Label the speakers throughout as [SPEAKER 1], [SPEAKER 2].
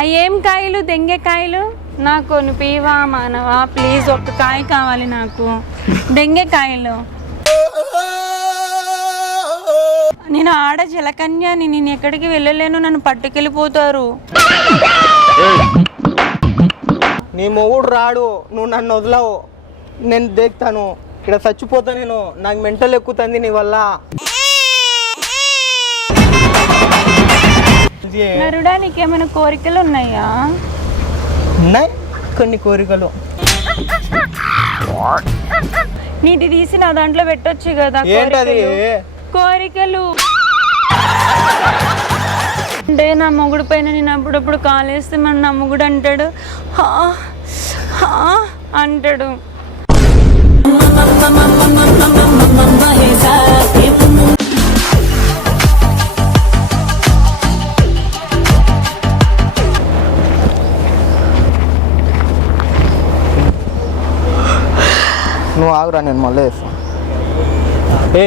[SPEAKER 1] అయ్యేం ఏం కాయలు? దెంగెకాయలు నాకు కొనిపివా మానవా? ప్లీజ్ ఒక కాయ కావాలి నాకు. దెంగెకాయలు నేను ఆడ జలకన్యాని నేను ఎక్కడికి వెళ్ళలేను నన్ను పట్టుకెళ్ళిపోతారు.
[SPEAKER 2] నీ మొగుడు రాడు నువ్వు నన్ను వదలవు. నేను దేక్తాను. ఇక్కడ చచ్చిపోతా నేను. నాకు మెంటల్ ఎక్కుతుంది నీ వల్ల. ఇది
[SPEAKER 1] నరుడా నీకేమైనా కోరికలు ఉన్నాయా.
[SPEAKER 2] ఉన్నాయి కొన్ని కోరికలు.
[SPEAKER 1] నీటి తీసి నా దాంట్లో పెట్టొచ్చు కదా
[SPEAKER 2] ఏంటది?
[SPEAKER 1] కోరికలు. కోరికలు. అంటే నా మొగుడు పైన నేను అప్పుడప్పుడు కాలేస్తే మన నా మొగుడు అంటాడు "హా, హా" అంటాడు.
[SPEAKER 2] ఆగురా నేను మళ్ళీ వేస్తాను ఏ?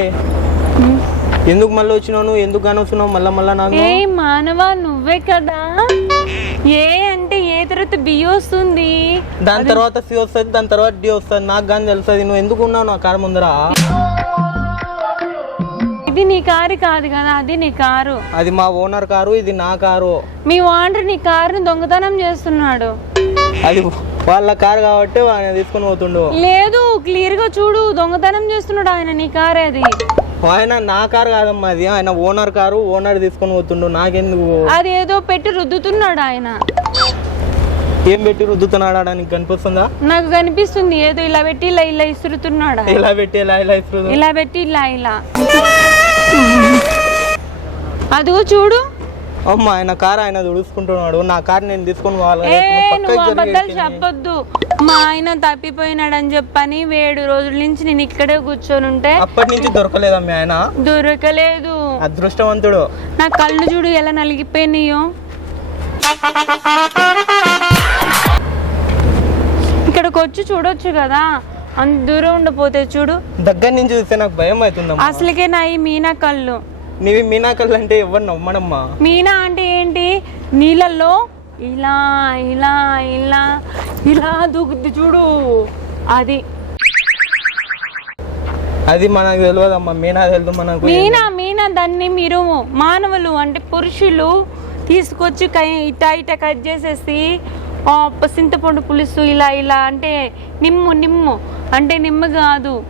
[SPEAKER 2] ఎందుకు మళ్ళీ వచ్చినావు నువ్వు? ఎందుకు కానొచ్చినావు మళ్ళీ మళ్ళీ నాకు?
[SPEAKER 1] ఏ మానవా నువ్వే కదా. ఏ అంటే ఏ తర్వాత బి వస్తుంది?
[SPEAKER 2] దాని తర్వాత సి వస్తుంది దాని తర్వాత డి వస్తుంది. నాకు కానీ తెలుస్తుంది. నువ్వు ఎందుకు ఉన్నావు నా కారు ముందర?
[SPEAKER 1] ఇది నీ కారు కాదు కదా అది నీ కారు.
[SPEAKER 2] అది మా ఓనర్ కారు ఇది నా కారు.
[SPEAKER 1] మీ వాండర్ నీ కారుని దొంగతనం చేస్తున్నాడు.
[SPEAKER 2] అది వాళ్ళ కారు కాబట్టి ఆయన తీసుకొని పోతుండు.
[SPEAKER 1] లేదు క్లియర్గా చూడు దొంగతనం చేస్తున్నాడు ఆయన నీ కారే అది.
[SPEAKER 2] ఆయన నా కారు కాదమ్మా అది. ఆయన ఓనర్ కారు ఓనర్ తీసుకొని పోతుండు. నాకెందుకు?
[SPEAKER 1] అది ఏదో పెట్టి రుద్దుతున్నాడు ఆయన.
[SPEAKER 2] ఏం పెట్టి రుద్దుతున్నాడా నీకు కనిపిస్తుందా?
[SPEAKER 1] నాకు కనిపిస్తుంది. ఏదో ఇలా పెట్టి ఇలా ఇలా ఇసురుతున్నాడు.
[SPEAKER 2] ఇలా పెట్టి ఇలా ఇలా ఇస్తుంది
[SPEAKER 1] ఇలా పెట్టి ఇలా ఇలా. అదిగో చూడు.
[SPEAKER 2] అమ్మ ఆయన కారు ఆయన తుడుచుకుంటున్నాడు. నా కారు నేను తీసుకొని పోవాలి
[SPEAKER 1] ఏ
[SPEAKER 2] నువ్వు
[SPEAKER 1] అబద్ధాలు చెప్పొద్దు. మా ఆయన తప్పిపోయినాడని చెప్పని ఏడు రోజుల నుంచి నేను ఇక్కడే కూర్చొని ఉంటే
[SPEAKER 2] అప్పటి నుంచి దొరకలేదమ్మ ఆయన?
[SPEAKER 1] దొరకలేదు.
[SPEAKER 2] అదృష్టవంతుడు.
[SPEAKER 1] నా కళ్ళు చూడు ఎలా నలిగిపోయినాయో. ఇక్కడికి వచ్చి చూడొచ్చు కదా. అంత దూరం ఉండిపోతే చూడు.
[SPEAKER 2] దగ్గర నుంచి చూస్తే నాకు భయం అవుతుందమ్మా.
[SPEAKER 1] అసలుకే నా ఈ మీనా కళ్ళు.
[SPEAKER 2] నీవి మీనాకళ్ళు అంటే ఎవరు నమ్మడమ్మా
[SPEAKER 1] మీనా అంటే ఏంటి? నీళ్ళల్లో ఇలా ఇలా ఇలా ఇలా దూకుద్ది చూడు. అది.
[SPEAKER 2] అది మనకు తెలియదమ్మా మీనా తెలుసు మనకు
[SPEAKER 1] మీనా మీనా దాన్ని మీరు మానవులు అంటే పురుషులు తీసుకొచ్చి కై ఇట ఇట కట్ చేసేసి చింతపండు పులుసు ఇలా ఇలా అంటే నిమ్ము నిమ్ము. అంటే నిమ్ము కాదు.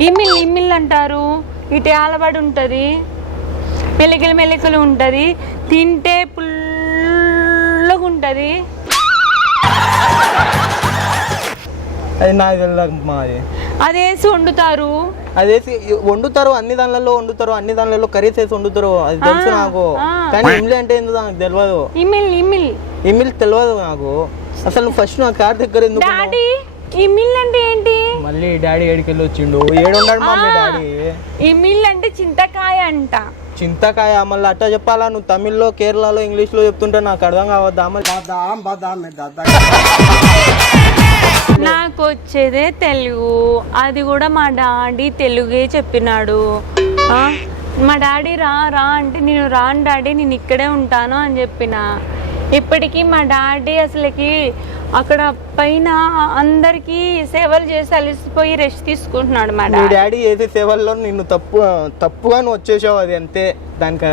[SPEAKER 1] ఇమ్మిల్ ఇమ్మిల్ అంటారు. ఇటు ఆలబడి ఉంటుంది. మెలికలు మెలికలు ఉంటుంది. తింటే పుల్లగా ఉంటుంది.
[SPEAKER 2] అది నాకు తెలియదమ్మా అది
[SPEAKER 1] అదేసి వండుతారు.
[SPEAKER 2] అదేసి వండుతారు అన్ని దానిలలో వండుతారు అన్ని దానిలలో కర్రీస్ వేసి వండుతారు. అది తెలుసు నాకు. కానీ ఇమ్లి అంటే ఏందో నాకు తెలియదు
[SPEAKER 1] ఇమ్మిల్ ఇమ్మిల్
[SPEAKER 2] ఇమ్మిల్ తెలియదు నాకు. అసలు ఫస్ట్ నా కార్ దగ్గర ఎందుకు?
[SPEAKER 1] డాడీ ఇమ్మిల్ అంటే ఏంటి?
[SPEAKER 2] మళ్ళీ డాడీ ఏడికి వెళ్ళి వచ్చిండు. ఏడున్నాడు మా. డాడీ.
[SPEAKER 1] ఇమ్మిల్ అంటే చింతకాయ అంట.
[SPEAKER 2] చింతకాయ మళ్ళీ అట్లా చెప్పాలా? నువ్వు తమిళ్ళో కేరళలో ఇంగ్లీష్లో చెప్తుంటే నాకు అర్థం కావద్దా?
[SPEAKER 1] నాకు వచ్చేదే తెలుగు. అది కూడా మా డాడీ తెలుగే చెప్పినాడు. ఆ, మా డాడీ రా రా అంటే నేను రాను డాడీ నేను ఇక్కడే ఉంటాను అని చెప్పిన. ఇప్పటికీ మా డాడీ అసలుకి అక్కడ పైన అందరికీ సేవలు చేసి అలసిపోయి రెస్ట్ తీసుకుంటున్నాడు మా
[SPEAKER 2] నీ
[SPEAKER 1] డాడీ.
[SPEAKER 2] చేసే సేవల్లో నిన్ను తప్పు తప్పుగా నువ్వు వచ్చేసావు అది అంతే. దానికి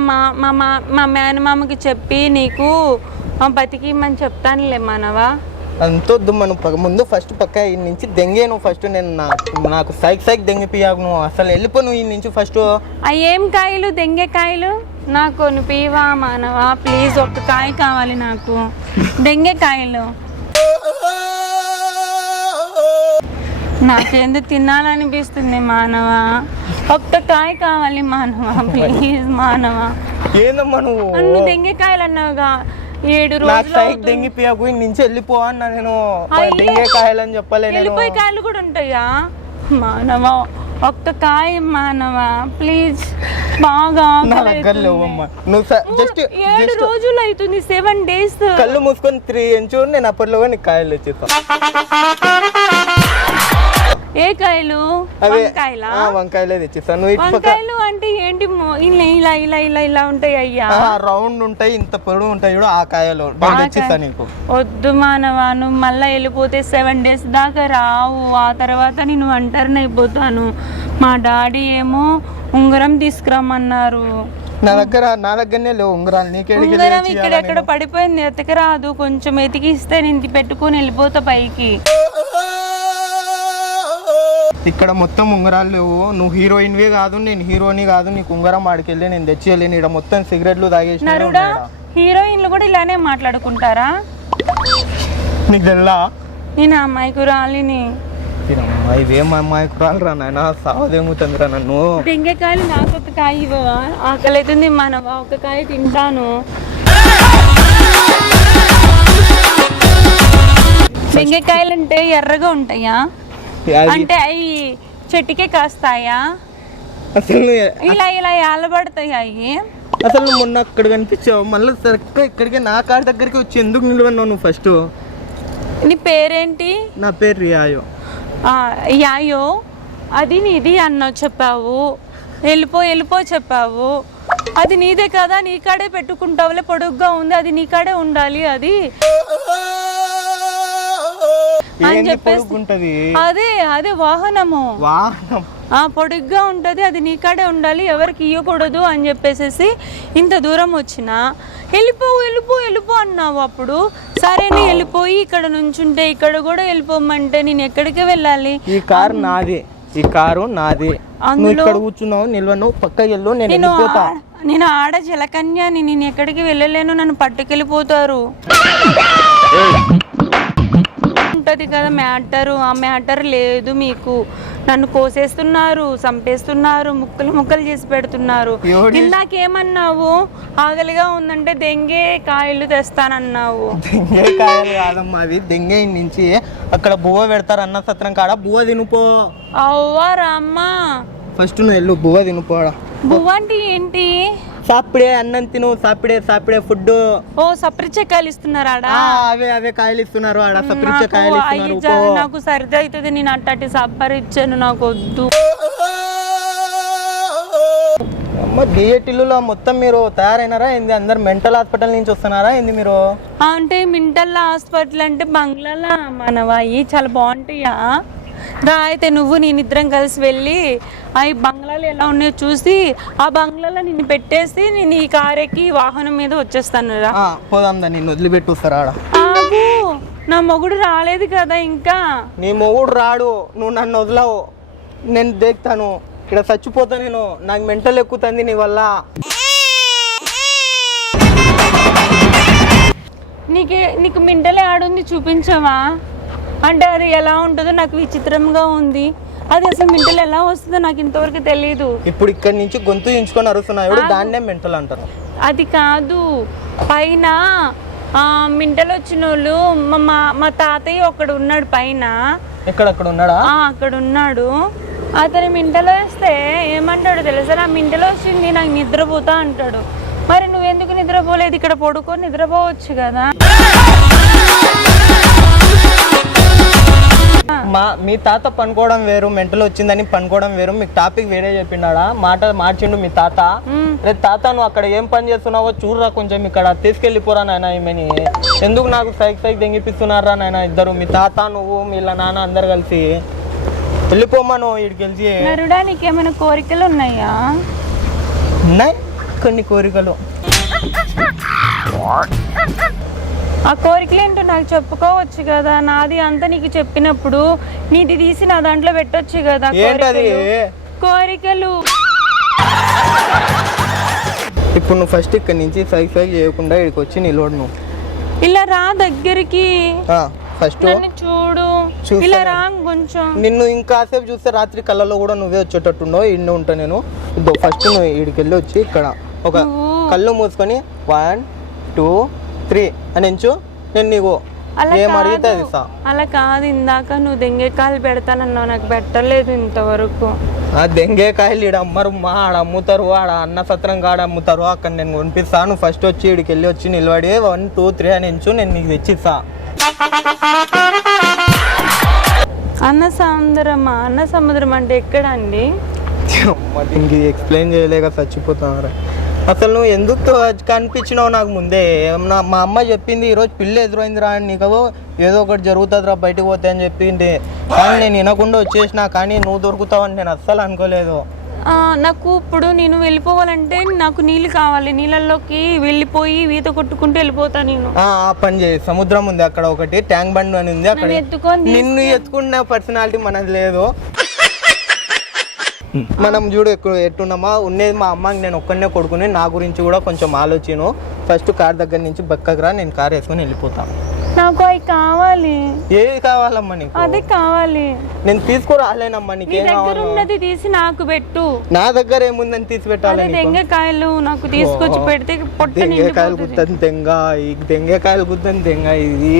[SPEAKER 1] మా మా మా- మా మేనమామకి చెప్పి నీకు ఆ, బతికిమ్మని చెప్తానులే మనవా.
[SPEAKER 2] అంతొద్దు మనం ప- ముందు ఫస్ట్ పక్క ఈ నుంచి దెంగే నువ్వు ఫస్ట్ నేను నా- నాకు సైక్ సైక్ దెంగిపియాకు నువ్వు. అసలు వెళ్ళిపో నువ్వు ఈ నుంచి ఫస్ట్.
[SPEAKER 1] ఆ ఏం కాయలు? దెంగే కాయలు? నాకు కొనిపివా మానవా ప్లీజ్ ఒక కాయ కావాలి నాకు. దెంగే కాయలు. నాకేందో తినాలనిపిస్తుంది మానవా? ఒక్క కాయ కావాలి మానవా? ప్లీజ్ మానవా?
[SPEAKER 2] ఏందమ్మా నువ్వు?
[SPEAKER 1] అన్ను దెంగే కాయలు అన్నావుగా ఏడు రోజులు అవుతుంది.
[SPEAKER 2] దెంగిపియాకు నుంచి వెళ్ళిపో అన్నా నేను.
[SPEAKER 1] అయ్యే.
[SPEAKER 2] దెంగే కాయాలని చెప్పలే
[SPEAKER 1] వెళ్ళిపోయి కాయలు కూడా ఉంటాయా? మానవా ఒక్క కాయ మానవా? ప్లీజ్ బాగా
[SPEAKER 2] నా దగ్గర. లేవమ్మా నువ్వు
[SPEAKER 1] ఏడు రోజులు అవుతుంది సెవెన్ డేస్
[SPEAKER 2] కళ్ళు మూసుకొని త్రీ ఎంచు నేను అప్పట్లో నీకు కాయలు వచ్చేస్తా
[SPEAKER 1] ఏ కాయలు? వంకాయలా?
[SPEAKER 2] ఆ, వంకాయలే
[SPEAKER 1] అంటే ఏంటి ఇలా ఇలా ఇలా ఇలా ఉంటాయి అయ్యా.
[SPEAKER 2] రౌండ్ ఉంటాయి ఇంత పొడవు ఉంటాయి చూడు ఆ కాయలు. నేను తెచ్చిస్తా నీకు.
[SPEAKER 1] వద్దు మానవా నువ్వు మళ్ళీ వెళ్ళిపోతే సెవెన్ డేస్ దాకా రావు. ఆ తర్వాత నేను ఒంటరిని అయిపోతాను. మా డాడీ ఏమో ఉంగరం తీసుకురమ్మన్నారు.
[SPEAKER 2] నా దగ్గర నా దగ్గరనే లేవు ఉంగరాలు. నీకేడికి
[SPEAKER 1] ఉంగరం ఇక్కడ ఎక్కడ పడిపోయింది. ఎతకరాదు కొంచెం ఎతికిస్తే నేను పెట్టుకొని వెళ్ళిపోతా పైకి.
[SPEAKER 2] ఇక్కడ మొత్తం ఉంగరాలు లేవు. నువ్వు హీరోయిన్వే కాదు నేను హీరోని కాదు నీకు ఉంగరం ఆడికెళ్ళి నేను తెచ్చి వెళ్ళి ఇక్కడ మొత్తం సిగరెట్లు తాగేసి
[SPEAKER 1] నరుడా హీరోయిన్లు కూడా ఇలానే మాట్లాడుకుంటారా?
[SPEAKER 2] నీకు తెల్లా?
[SPEAKER 1] నేను ఆ అమ్మాయికి రాలిని
[SPEAKER 2] తినమ్మా ఇవేం అమ్మాయి కురాలు రా నాయన సావదేముతుందిరా నన్ను.
[SPEAKER 1] బెంగకాయలు నాకు ఒక కాయ ఇవ్వవా? ఆకలి అవుతుంది మనవా ఒక కాయ తింటాను. బెంగకాయలు అంటే ఎర్రగా ఉంటాయా? అంటే అవి చెట్టుకే కాస్తాయా?
[SPEAKER 2] అసలు
[SPEAKER 1] ఇలా ఇలా ఏలబడతాయి అవి
[SPEAKER 2] అసలు మొన్న అక్కడ కనిపించావు. మళ్ళీ సరిగ్గా ఇక్కడికి నా కార్ దగ్గరికి వచ్చి ఎందుకు నిలవన్నావు నువ్వు ఫస్ట్
[SPEAKER 1] నీ పేరేంటి?
[SPEAKER 2] నా పేరు రియాయో.
[SPEAKER 1] యాయో అది నీది అన్న చెప్పావు. వెళ్ళిపో వెళ్ళిపో చెప్పావు. అది నీదే కదా నీ కాడే పెట్టుకుంటావులే పొడుగ్గా ఉంది అది నీ కాడే ఉండాలి అది. అని చెప్పేసి అదే అదే వాహనము.
[SPEAKER 2] వాహనం.
[SPEAKER 1] ఆ పొడుగ్గా ఉంటుంది అది నీ కాడే ఉండాలి ఎవరికి ఇవ్వకూడదు అని చెప్పేసేసి ఇంత దూరం వచ్చిన వెళ్ళిపో వెళ్ళిపో వెళ్ళిపో అన్నావు అప్పుడు. సరే నీ వెళ్ళిపోయి ఇక్కడ నుంచుంటే ఇక్కడ కూడా వెళ్ళిపోమంటే నేను ఎక్కడికి వెళ్ళాలి?
[SPEAKER 2] ఈ కారు నాది. ఈ కారు నాది. నువ్వు ఇక్కడ కూర్చున్నావు నిల్వను వెళ్ళు నేను వెళ్ళిపోతా.
[SPEAKER 1] నేను ఆడ జలకన్యాని నేను ఎక్కడికి వెళ్ళలేను నన్ను పట్టుకెళ్ళిపోతారు. ఉంటది కదా మ్యాటర్. ఆ మ్యాటర్ లేదు మీకు. నన్ను కోసేస్తున్నారు చంపేస్తున్నారు ముక్కలు ముక్కలు చేసి పెడుతున్నారు. ఇందాకేమన్నావు? ఆకలిగా ఉందంటే దెంగే కాయలు తెస్తానన్నావు.
[SPEAKER 2] దెంగే కాయలు కాదమ్మా అవి. దెంగే నుంచి అక్కడ బువ్వ పెడతారు అన్న సత్రం కాడ. బువ్వ తినుపో.
[SPEAKER 1] అవ్వా రామ్మా.
[SPEAKER 2] ఫస్ట్ నువ్వు వెళ్ళు బువ్వ తినుపోడా
[SPEAKER 1] బువ్వంటి ఏంటి?
[SPEAKER 2] సాపిడే అన్నం తిను సాపిడే సాపిడే ఫుడ్
[SPEAKER 1] ఓ సపరి చెక్కాయలు ఇస్తున్నారాడా
[SPEAKER 2] అవే అవే కాయలు ఇస్తున్నారు ఆడ సపరించే
[SPEAKER 1] నాకు
[SPEAKER 2] కాయలు ఇస్తున్నారు
[SPEAKER 1] నాకు సరిది అవుతుంది నేను అట్టటి సబ్బర్ ఇచ్చాను నాకు వద్దు.
[SPEAKER 2] అమ్మ బిఏటిల్లులో మొత్తం మీరు తయారైనారా? ఏంది అందరు మెంటల్ హాస్పిటల్ నుంచి వస్తున్నారా? ఏంది మీరు?
[SPEAKER 1] అంటే మింటల్లా హాస్పిటల్ అంటే బంగ్లాలా మనవాయి చాలా బాగుంటాయా? రా అయితే నువ్వు నేను ఇద్దరం కలిసి వెళ్ళి ఆ ఈ బంగ్లాలు ఎలా ఉన్నాయో చూసి ఆ బంగ్లాలో నిన్ను పెట్టేసి నేను ఈ కార్ ఎక్కి ఈ వాహనం మీద వచ్చేస్తాను రా.
[SPEAKER 2] ఆ, పోదాం దా నిన్ను వదిలిపెట్టి ఆడ
[SPEAKER 1] నా మొగుడు రాలేదు కదా ఇంకా.
[SPEAKER 2] నీ మొగుడు రాడు నువ్వు నన్ను వదలవు. నేను దేక్తాను. ఇక్కడ చచ్చిపోతా నేను నాకు మెంటల్ ఎక్కుతుంది నీ వల్ల.
[SPEAKER 1] నీకే నీకు మింటలే ఆడుంది చూపించవా? అంటే అది ఎలా ఉంటుందో నాకు విచిత్రంగా ఉంది. అది అసలు మింటలు ఎలా వస్తుందో నాకు ఇంతవరకు తెలియదు
[SPEAKER 2] ఇప్పుడు ఇక్కడి నుంచి గొంతు ఇంచుకొని అరుస్తున్నాడు దాన్నే మెంటల్ అంటారు.
[SPEAKER 1] అది కాదు. పైన ఆ, మింటలు వచ్చిన వాళ్ళు మా మా- తాతయ్య ఒకడు ఉన్నాడు పైన.
[SPEAKER 2] ఎక్కడక్కడ ఉన్నాడా?
[SPEAKER 1] ఆ, అక్కడ ఉన్నాడు. అతను మింటలో వేస్తే ఏమంటాడు తెలుసా? నా మింటలో వచ్చింది నాకు నిద్రపోతా అంటాడు. మరి నువ్వెందుకు నిద్రపోలేదు? ఇక్కడ పడుకొని నిద్రపోవచ్చు కదా.
[SPEAKER 2] మా మీ తాత పనుకోవడం వేరు మెంటల్ వచ్చిందని పనుకోవడం వేరు. మీకు టాపిక్ వేరే చెప్పిండాడా మాట మార్చిండు మీ తాత. రే తాత నువ్వు అక్కడ ఏం పని చేస్తున్నావో చూడరా కొంచెం ఇక్కడ. తీసుకెళ్ళిపోరా నాయన ఈమెని. ఎందుకు నాకు సైక్ సైక్ దెంగిపిస్తున్నారా నాయన ఇద్దరు? మీ తాత నువ్వు వీళ్ళ నాన్న అందరు కలిసి. వెళ్ళిపోమా నువ్వు ఇక్కడికి వెళ్ళి.
[SPEAKER 1] నీకేమైనా కోరికలు ఉన్నాయా?
[SPEAKER 2] ఉన్నాయి. కొన్ని కోరికలు.
[SPEAKER 1] ఆ కోరికలు ఏంటో నాకు చెప్పుకోవచ్చు కదా. నాది అంతా నీకు చెప్పినప్పుడు నీది తీసి నా దాంట్లో పెట్టొచ్చు కదా
[SPEAKER 2] ఏంటది?
[SPEAKER 1] కోరికలు.
[SPEAKER 2] ఇప్పుడు నువ్వు ఫస్ట్ ఇక్కడ నుంచి సైక్ సైక్ చేయకుండా ఇక్కడికి వచ్చి నిలవడు నువ్వు.
[SPEAKER 1] ఇలా రా దగ్గరికి.
[SPEAKER 2] ఫస్ట్
[SPEAKER 1] నన్ను చూడు. ఇలా రా కొంచెం.
[SPEAKER 2] నిన్ను ఇంకాసేపు చూస్తే రాత్రి కళ్ళలో కూడా నువ్వే వచ్చేటట్టుండో ఇండి ఉంటా నేను. ఇద్దో ఫస్ట్ నువ్వు ఇక్కడికి వెళ్ళి వచ్చి ఇక్కడ ఒక కళ్ళు మూసుకొని వన్ టూ త్రీ అని ఎంచు నేను నీకు
[SPEAKER 1] అలా
[SPEAKER 2] ఏం అడిగితే అది
[SPEAKER 1] కాదు.
[SPEAKER 2] ఇస్తా
[SPEAKER 1] అలా కాదు ఇందాక నువ్వు దెంగేకాయలు పెడతానన్నావు నాకు పెట్టలేదు ఇంతవరకు.
[SPEAKER 2] ఆ దెంగే కాయలు ఈడ అమ్మరు మా ఆడ అమ్ముతారు ఆడ అన్న సత్రం కాడ అమ్ముతారు అక్కడ నేను కొనిపిస్తాను ఫస్ట్ వచ్చి ఇక్కడికి వెళ్ళి వచ్చి నిలబడి వన్ టూ త్రీ అని ఎంచు నేను నీకు తెచ్చిస్తా.
[SPEAKER 1] అన్న సముద్రమా? అన్న సముద్రం అంటే ఎక్కడ అండి
[SPEAKER 2] ఎక్స్ప్లెయిన్ చేయలేక చచ్చిపోతున్నారు అసలు నువ్వు ఎందుకు కనిపించినావు నాకు ముందే? నా మా అమ్మ చెప్పింది ఈరోజు పిల్ల ఎదురైందిరా అని నీకు ఏదో ఒకటి జరుగుతుందిరా బయటకు పోతే అని చెప్పింది. కానీ నేను వినకుండా వచ్చేసిన కానీ నువ్వు దొరుకుతావని నేను అస్సలు అనుకోలేదు.
[SPEAKER 1] నాకు ఇప్పుడు నేను వెళ్ళిపోవాలంటే నాకు నీళ్ళు కావాలి. నీళ్ళల్లోకి వెళ్ళిపోయి ఈత కొట్టుకుంటూ వెళ్ళిపోతా నేను.
[SPEAKER 2] ఆ ఆ పని చేయి. సముద్రం ఉంది అక్కడ ఒకటి ట్యాంక్ బండ్ అని ఉంది అక్కడ.
[SPEAKER 1] నన్ను ఎత్తుకొని
[SPEAKER 2] నిన్ను ఎత్తుకున్న పర్సనాలిటీ మనది లేదు. మనం చూడు ఎక్కువ ఎట్టున్నామా? ఉండేది మా అమ్మకి నేను ఒక్కడనే కొడుకుని నా గురించి కూడా కొంచెం ఆలోచన ఫస్ట్ కార్ దగ్గర నుంచి పక్కకు రా నేను కార్ వేసుకొని వెళ్ళిపోతాను
[SPEAKER 1] నాకు అవి కావాలి.
[SPEAKER 2] ఏది కావాలమ్మా నీకు?
[SPEAKER 1] అదే కావాలి.
[SPEAKER 2] నేను తీసుకురాలేనమ్మా
[SPEAKER 1] నీ
[SPEAKER 2] నీకేం
[SPEAKER 1] దగ్గర
[SPEAKER 2] కావాలి?
[SPEAKER 1] ఉన్నది తీసి నాకు పెట్టు.
[SPEAKER 2] నా దగ్గర ఏముందని తీసి పెట్టాలి
[SPEAKER 1] అదే
[SPEAKER 2] నీకు?
[SPEAKER 1] దెంగకాయలు నాకు తీసుకొచ్చి. పెడితే పొట్ట
[SPEAKER 2] దెంగకాయలు
[SPEAKER 1] నిండిపోతుంది.
[SPEAKER 2] గుద్దని దెంగ ఈ దెంగకాయలు గుద్దని దెంగ ఇది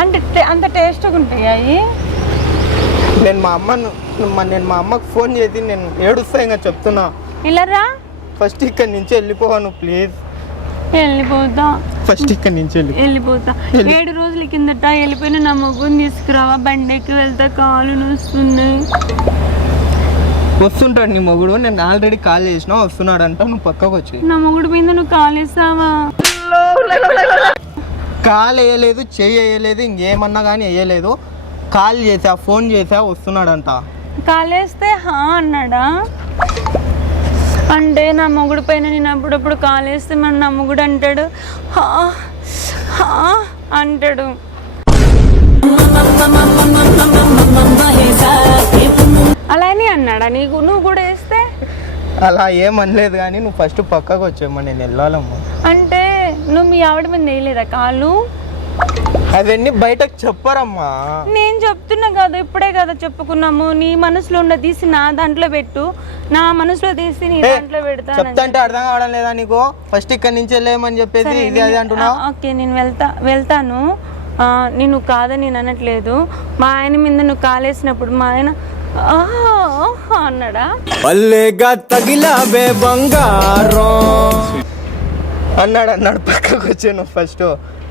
[SPEAKER 1] అంటే అంత టేస్ట్గా ఉంటాయి అవి
[SPEAKER 2] నేను మా అమ్మను నేను మా అమ్మకు ఫోన్ చేసి నేను ఏడుస్తా ఇంకా చెప్తున్నా.
[SPEAKER 1] ఇలా రా.
[SPEAKER 2] ఫస్ట్ ఇక్కడి నుంచి వెళ్ళిపోవాను ప్లీజ్.
[SPEAKER 1] వెళ్ళిపోతా.
[SPEAKER 2] ఫస్ట్ ఇక్కడి నుంచి వెళ్ళి
[SPEAKER 1] వెళ్ళిపోతా. ఏడు రోజుల కిందట వెళ్ళిపోయిన నా మగ్గుని తీసుకురావా? బండికి వెళ్తా కాలు నొస్తున్నాయి
[SPEAKER 2] వస్తుంటాడు నీ మొగుడు. నేను ఆల్రెడీ కాల్ చేసినా వస్తున్నాడంట నువ్వు పక్కకు వచ్చి
[SPEAKER 1] నా మొగుడు మీద నువ్వు కాలేసావా
[SPEAKER 2] కాల్ వేయలేదు చెయ్యి వేయలేదు ఇంకేమన్నా కానీ వేయలేదు. కాల్ చేసా ఫోన్ చేసా వస్తున్నాడంట.
[SPEAKER 1] కాలేస్తే హా అన్నాడా? అంటే నా మొగుడు పైన నేను అప్పుడప్పుడు కాలేస్తే మన నా మొగుడు అంటాడు హా హా అంటాడు. అలానే అన్నాడా నీకు? నువ్వు కూడా వేస్తే?
[SPEAKER 2] అలా ఏమనలేదు కానీ నువ్వు ఫస్ట్ పక్కకు వచ్చేమ్మా నేను వెళ్ళాలమ్మా.
[SPEAKER 1] అంటే మీ ఆవిడ మీద వేయలేదా కాళ్ళు
[SPEAKER 2] అవన్నీ బయటకు చెప్పరమ్మా.
[SPEAKER 1] నేను చెప్తున్నా కదా ఇప్పుడే కదా చెప్పుకున్నాము. నీ మనసులో ఉన్న తీసి నా దాంట్లో పెట్టు. నా మనసులో తీసి నీ దాంట్లో పెడతాను
[SPEAKER 2] చెప్తాంటే అర్థం కావడం లేదా నీకు? ఫస్ట్ ఇక్కడి నుంచి వెళ్ళేయమని చెప్పేసి ఇది అది అంటున్నావు?
[SPEAKER 1] ఓకే నేను వెళ్తా వెళ్తాను. ఆ, నేను కాదని నేను అనట్లేదు. మా ఆయన మీద నువ్వు కాలేసినప్పుడు మా ఆయన అన్నాడా?
[SPEAKER 3] తగిలావే బంగారం.
[SPEAKER 2] అన్నాడు అన్నాడు పక్కకు వచ్చాను ఫస్ట్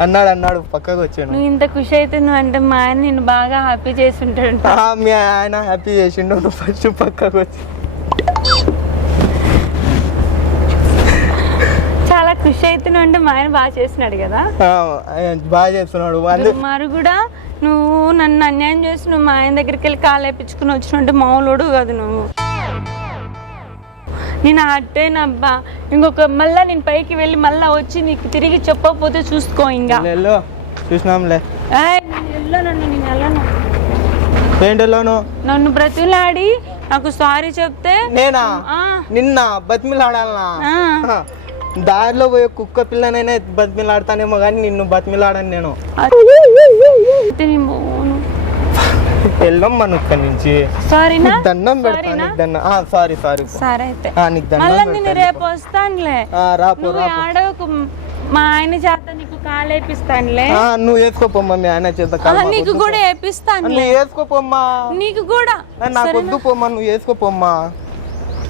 [SPEAKER 2] అన్నాడు అన్నాడు పక్కకు వచ్చాను.
[SPEAKER 1] నువ్వు ఇంత ఖుషి అయితే నువ్వు అంటే మా ఆయన నిన్ను బాగా హ్యాపీ చేసి ఉంటాడు
[SPEAKER 2] మీ ఆయన హ్యాపీ చేసిండు నువ్వు ఫస్ట్ పక్కకు వచ్చి.
[SPEAKER 1] చాలా ఖుషి అవుతున్నావు అంటే మా ఆయన బాగా చేసినాడు కదా?
[SPEAKER 2] బాగా చేస్తున్నాడు.
[SPEAKER 1] మరి కూడా నువ్వు నన్ను అన్యాయం చేసి నువ్వు మా ఆయన దగ్గరికి వెళ్ళి కాలేపించుకుని వచ్చినట్టు మామూలుడు కాదు నువ్వు. నేను అట్టేనబ్బా. ఇంకొక మళ్ళా నేను పైకి వెళ్ళి మళ్ళా వచ్చి నీకు తిరిగి చెప్పకపోతే చూసుకో ఇంకా.
[SPEAKER 2] చూసినాంలే.
[SPEAKER 1] వెళ్ళను నేను వెళ్ళను. నన్ను బ్రతులాడి నాకు సారీ చెప్తే
[SPEAKER 2] నేనా? నిన్న? బతిమిలాడాలనా దారిలో పోయే కుక్క పిల్లనైనా బతిమిలాడతానేమో కానీ నిన్ను బతిమిలాడను నేను. వెళ్ళం మన ఇక్కడి నుంచి
[SPEAKER 1] సారీనా
[SPEAKER 2] దండం పెడతా
[SPEAKER 1] సారీనా?
[SPEAKER 2] నీకు దండం. ఆ సారీ సారీ
[SPEAKER 1] సరే అయితే.
[SPEAKER 2] ఆ, నీకు
[SPEAKER 1] మళ్ళా నేను రేపు వస్తానులే.
[SPEAKER 2] ఆ, రాపో
[SPEAKER 1] నువ్వు
[SPEAKER 2] రాపో
[SPEAKER 1] ఆడవకు మా ఆయన చేత నీకు కాలేపిస్తానులే.
[SPEAKER 2] ఆ, నువ్వు వేసుకోపోమ్మా మీ ఆయన చేత కాలు
[SPEAKER 1] నీకు కూడా వేపిస్తానులే.
[SPEAKER 2] నువ్వు వేసుకోపోమ్మా.
[SPEAKER 1] నీకు కూడా.
[SPEAKER 2] నాకు వద్దు పోమ్మా నువ్వు వేసుకోపోమ్మా.